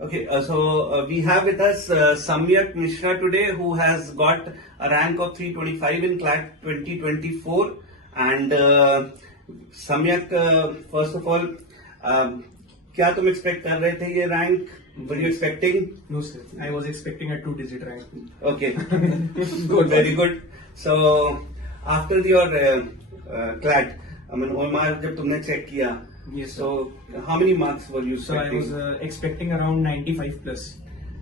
Okay, so we have with us Samyak Mishra today, who has got a rank of 325 in CLAT 2024. And Samyak, first of all, क्या तुम expect कर रहे थे ये rank? Were you expecting? No, sir. I was expecting a 2-digit rank. Okay, good, very good. So after your CLAT, I mean OMR, जब तुमने check किया, Yes, sir. so how many marks were you So I expecting? was expecting around 95 plus.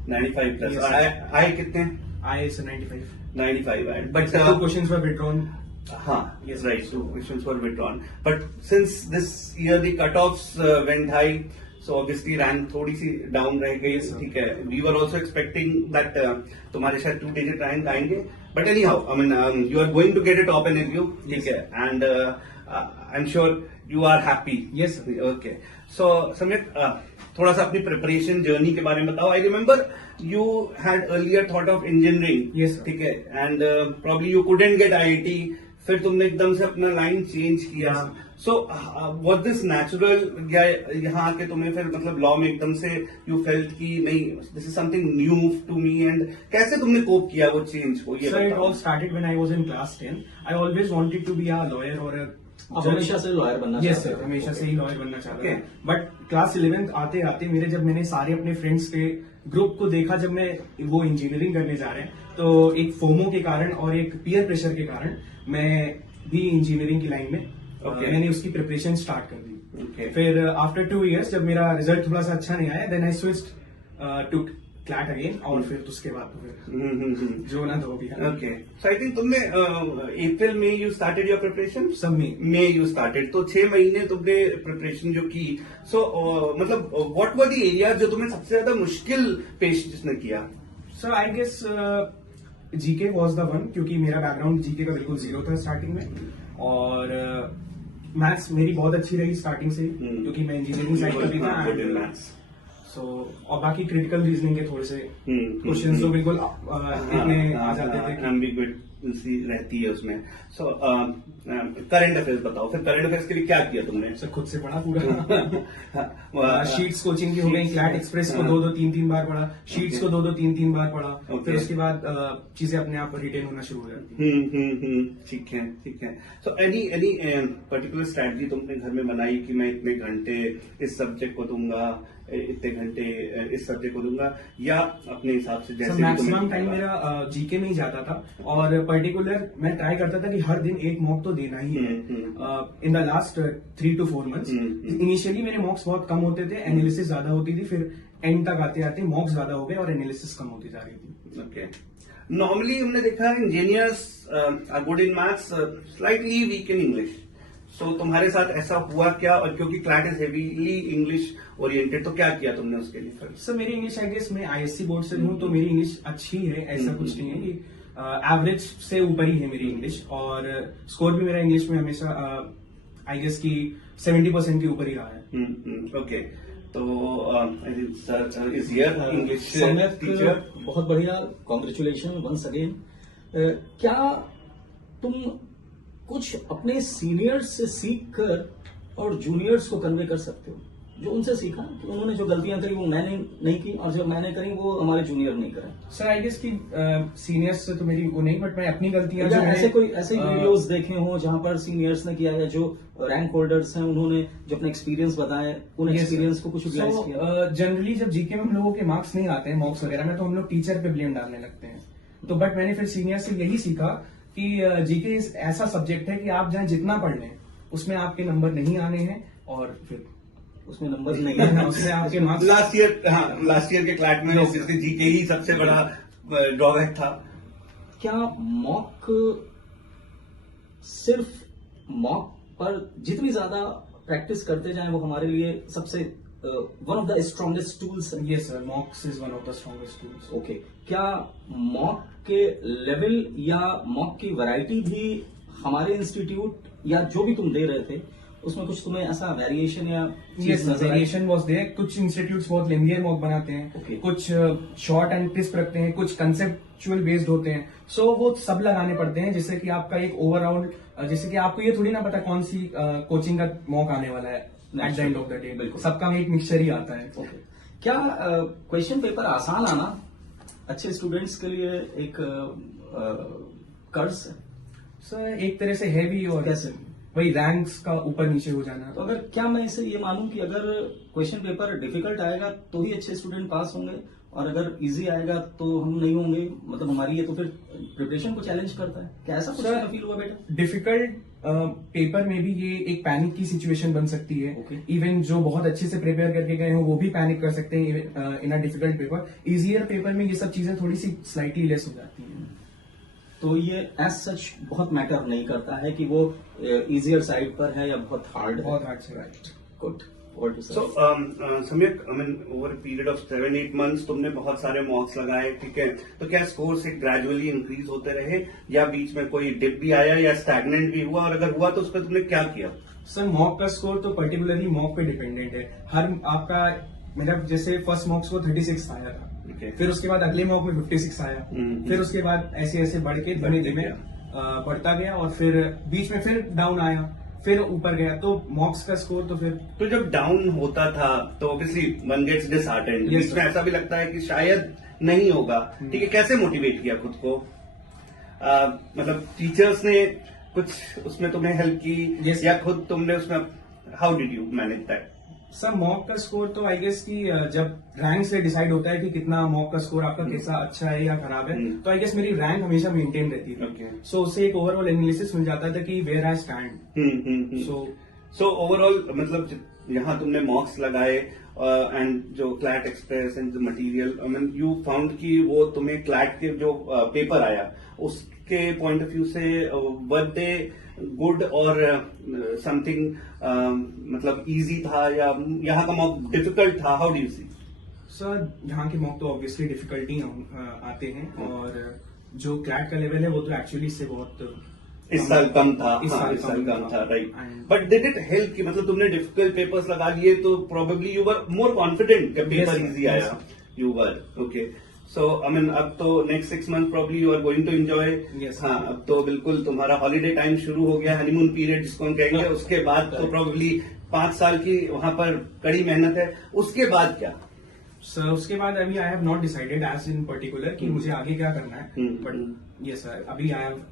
95 plus. Yes, sir. I कितने? I is a 95. 95. And but Two questions were withdrawn. yes, right. So questions were withdrawn. But since this year the cutoffs went high, so obviously rank थोड़ी सी down रह गई. Yes, sir. ठीक है. We were also expecting that तुम्हारे शायद 2-digit rank आएंगे. But anyhow, I mean you are going to get a top NLU. Yes, ठीक है. And I'm sure you are happy. Yes, sir. Okay. So Samyak, थोड़ा सा अपनी preparation journey के बारे में बताओ. I remember you had earlier thought of engineering. Yes, sir. ठीक है. And probably you couldn't get IIT. फिर तुमने एकदम से अपना लाइन चेंज किया. सो वाज दिस नेचुरल या यहाँ आके तुम्हें फिर मतलब लॉ में एकदम से यू फेल्ट कि नहीं this is something new to me, and कैसे तुमने कोप किया वो चेंज को? ये So it बताओ. all started when I was in class 10. I always wanted to be a lawyer or a आप हमेशा से लॉयर बनना Yes, चाहते sir. हो? हमेशा से ही लॉयर बनना चाहता Okay. था. बट क्लास 11th आते आते जब मैंने सारे अपने फ्रेंड्स के ग्रुप को देखा, जब मैं वो इंजीनियरिंग करने जा रहे हैं, तो एक फोमो के कारण और एक पीयर प्रेशर के कारण मैं भी इंजीनियरिंग की लाइन में Okay. मैंने उसकी प्रिपरेशन स्टार्ट कर दी. Okay. फिर आफ्टर 2 years जब मेरा रिजल्ट थोड़ा सा अच्छा नहीं आया, then I switched to CLAT again, और फिर उसके बाद तो फिर जो ना तो हो गया. ओके. सो आई थिंक तुमने अप्रैल में यू स्टार्टेड योर प्रिपरेशन. सब में यू स्टार्टेड, तो 6 महीने तुमने प्रिपरेशन जो की. सो मतलब व्हाट वर द एरिया जो तुम्हें सबसे ज्यादा मुश्किल पेश जिसने किया? So I guess GK was the one, क्योंकि मेरा बैकग्राउंड जीके का बिल्कुल जीरो था स्टार्टिंग में, और मैथ्स मेरी बहुत अच्छी रही स्टार्टिंग से, क्योंकि मैं इंजीनियरिंग साइड पर भी था. सो और बाकी क्रिटिकल रीजनिंग के थोड़े से क्वेश्चंस तो बिल्कुल इतने आ जाते थे कि एम्बिग्विटी रहती है उसमें. सो करंट अफेयर्स बताओ. फिर करंट अफेयर्स के लिए क्या किया तुमने? सर खुद से पढ़ा पूरा. शीट्स कोचिंग की हो गई, क्लैट एक्सप्रेस को 2-3 बार पढ़ा, शीट्स को 2-3 बार पढ़ा. फिर उसके बाद चीजें अपने आप रिटेन होना शुरू हो जाती. ठीक है, ठीक है. सो एनी पर्टिकुलर स्ट्रैटेजी तुमने घर में बनाई कि मैं इतने घंटे इस सब्जेक्ट को दूंगा, इतने घंटे इस सब्जेक्ट को दूंगा, या अपने हिसाब से जैसे मैक्सिमम टाइम मेरा जीके में ही जाता था, और पर्टिकुलर मैं ट्राई करता था कि हर दिन एक मॉक तो देना ही है. In the last 3 to 4 months initially मेरे मॉक्स बहुत कम होते थे, एनालिसिस ज्यादा होती थी, फिर एंड तक आते आते मॉक्स ज्यादा हो गए और एनालिसिस कम होती जा रही थी. ओके. नॉर्मली हमने देखा है engineers are good in maths, slightly weak in English. So तुम्हारे साथ ऐसा हुआ क्या? और क्योंकि CLAT is heavily English oriented, तो क्या किया तुमने उसके लिए? फिर सर मेरी इंग्लिश आई गेस, मैं आईएससी बोर्ड से हूँ, तो मेरी इंग्लिश अच्छी है, ऐसा कुछ नहीं है कि एवरेज से ऊपर ही है मेरी इंग्लिश, और स्कोर भी मेरा इंग्लिश में हमेशा आई गेस की 70% के ऊपर ही रहा है. ओके. तो सर इज हियर इंग्लिश सम्यक, टीचर. बहुत बढ़िया, कॉन्ग्रेचुलेशन वंस अगेन. क्या तुम कुछ अपने सीनियर्स से सीख कर और जूनियर्स को कन्वे कर सकते हो, जो उनसे सीखा कि उन्होंने जो गलतियां करी वो मैंने नहीं की, और जो मैंने करी वो हमारे जूनियर नहीं करे? सर आई गेस की सीनियर्स से तो मेरी वो नहीं, बट मैं अपनी गलतियां जो ऐसे वीडियोस देखे हो जहां पर सीनियर्स ने किया है, जो रैंक होल्डर्स हैं उन्होंने जो अपना एक्सपीरियंस बताया, उन एक्सपीरियंस को कुछ यूटिलाइज किया? जनरली जब जीके में हम लोगों के मार्क्स नहीं आते हैं मॉक्स वगैरह में, तो हम लोग टीचर पे ब्लेम डालने लगते हैं. तो बट मैंने फिर सीनियर से यही सीखा कि जीके ऐसा सब्जेक्ट है कि आप जहाँ जितना पढ़ लें उसमें आपके नंबर नहीं आने हैं, और फिर उसमें नंबर नहीं है, उसमें आपके मार्क्स. लास्ट ईयर के क्लैट में ऑब्वियसली जीके ही सबसे बड़ा ड्रॉबैक था. क्या मॉक सिर्फ मॉक पर जितनी ज्यादा प्रैक्टिस करते जाएं वो हमारे लिए सबसे one of the strongest tools है? Yes sir, mocks is one of the strongest tools. Okay. क्या मॉक के लेवल या मॉक की वैरायटी भी हमारे इंस्टीट्यूट या जो भी तुम दे रहे थे उसमें कुछ तुम्हें ऐसा वेरिएशन या यस वेरिएशन वाज देयर? कुछ इंस्टीट्यूट्स बहुत लेंदियर मॉक बनाते हैं, Okay. कुछ शॉर्ट एंड क्रिस्प रखते हैं, कुछ कंसेप्चुअल बेस्ड होते हैं. सो वो सब लगाने पड़ते हैं, जिससे कि आपका एक ओवरऑल, जैसे कि आपको ये थोड़ी ना पता कौन सी कोचिंग का मॉक आने वाला है at the end of the day. बिल्कुल. सबका में एक मिक्सचर ही आता है. ओके. क्या क्वेश्चन पेपर आसान आना अच्छे स्टूडेंट्स के लिए एक कर्ज है? सर एक तरह से है भी, और कैसे? वही रैंक्स का ऊपर नीचे हो जाना। तो अगर क्या मैं इसे ये मानूं कि अगर क्वेश्चन पेपर डिफिकल्ट आएगा तो ही अच्छे स्टूडेंट पास होंगे, और अगर इजी आएगा तो हम नहीं होंगे, मतलब हमारी ये तो फिर प्रिपरेशन को चैलेंज करता है? क्या ऐसा कुछ सर, फील हुआ बेटा? डिफिकल्ट पेपर में भी ये एक पैनिक की सिचुएशन बन सकती है। Okay. इवन जो बहुत अच्छे से प्रिपेयर करके गए हो वो भी पैनिक कर सकते हैं in a difficult paper. Easier paper में ये सब चीजें थोड़ी सी स्लाइटली लेस हो जाती हैं। तो ये एज सच बहुत मैटर नहीं करता है कि वो इजियर साइड पर है या बहुत हार्ड है। बहुत हार्ड से, right. Good. What to say? So, सम्यक, I mean, over a period of 7-8 months तुमने बहुत सारे मॉक्स लगाए, ठीक है, तो क्या स्कोर से ग्रेजुअली इंक्रीज होते रहे, या बीच में कोई डिप भी आया या स्टैग्नेंट भी हुआ, और अगर हुआ तो उस पर तुमने क्या किया? सर मॉक का स्कोर तो पर्टिकुलरली मॉक पे डिपेंडेंट है। हर आपका मेरा जैसे फर्स्ट मॉक्स को 36 आया था, Okay. फिर उसके बाद अगले मॉक में 56 आया, फिर उसके बाद ऐसे ऐसे बढ़ के धीमे धीमे बढ़ता गया, और फिर बीच में फिर डाउन आया, फिर ऊपर गया। तो मॉक्स का स्कोर तो फिर तो जब डाउन होता था तो obviously one gets disheartened, Yes, बीच में ऐसा भी लगता है कि शायद नहीं होगा, ठीक है, कैसे मोटिवेट किया खुद को? मतलब टीचर्स ने कुछ उसमें तुम्हें हेल्प की, Yes. या खुद तुमने उसमें, how did you manage that? Sir mock का स्कोर तो आई गेस कि जब रैंक से डिसाइड होता है कि कितना मॉक का स्कोर आपका कैसा अच्छा है या खराब है, तो आई गेस मेरी रैंक हमेशा मेंटेन रहती थी। Okay. सो उससे एक ओवरऑल एनालिसिस मिल जाता था कि where I stand. So overall मतलब यहाँ तुमने मॉक्स लगाए एंड जो CLAT express and material, I mean you found कि वो तुम्हें क्लैट के जो पेपर आया उसके पॉइंट ऑफ व्यू से वर दे गुड और समथिंग, मतलब इजी था या यहाँ का मॉक डिफिकल्ट था? How do you see? Sir यहाँ के मॉक तो ऑब्वियसली डिफिकल्टी आते हैं, और जो क्लैट का लेवल है वो तो एक्चुअली इससे बहुत इस साल कम था, इस हाँ, साल इस साल कम था, right. And- but did it help कि मतलब तुमने डिफिकल्ट पेपर्स लगा लिए तो probably you were more confident कि Yes, paper sir. Easy Yes, आया? You were okay. So I mean अब तो next 6 month probably you are going to enjoy. Yes, हाँ, अब तो बिल्कुल तुम्हारा हॉलीडे टाइम शुरू हो गया, हनीमून पीरियड जिसको हम कहेंगे। उसके बाद तो प्रोबेबली 5 साल की वहां पर कड़ी मेहनत है। उसके बाद क्या? सर उसके बाद अभी I have not decided as in particular कि मुझे आगे क्या करना है, बट ये सर अभी आई हैव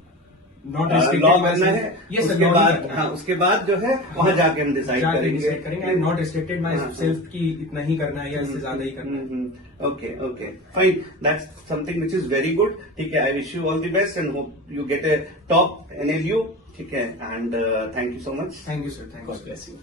नॉट लॉ करना है, उसके बाद, हाँ, उसके बाद जो है वहां जाके हम डिसाइड करेंगे। I am not restricted my self कि इतना ही करना है या इससे ज्यादा ही करना है। Okay okay fine, that's something which is very good, ठीक है। I wish you all the best and hope you get A top NLU, ठीक है, and thank you so much. Thank you sir, thank you. God bless you.